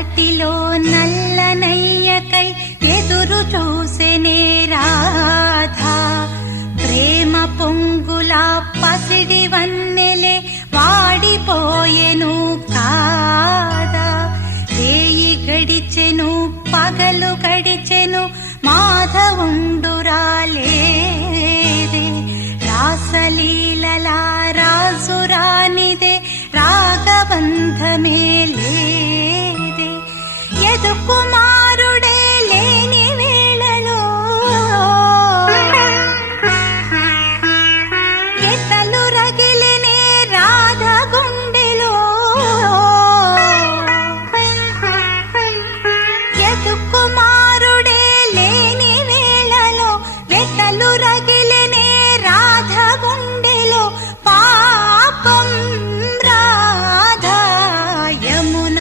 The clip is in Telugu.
తటిలో నల్లనయ్యకై ఎదురు చూసెనే రాధా. ప్రేమ పొంగుల పసిడి వన్నెలే వాడిపోయెను కాదా. రేయి గడిచెను పగలు గడిచెను మాధవుండురాలేదే. రాసలీలలా రాజురానిదే రాగబంధమే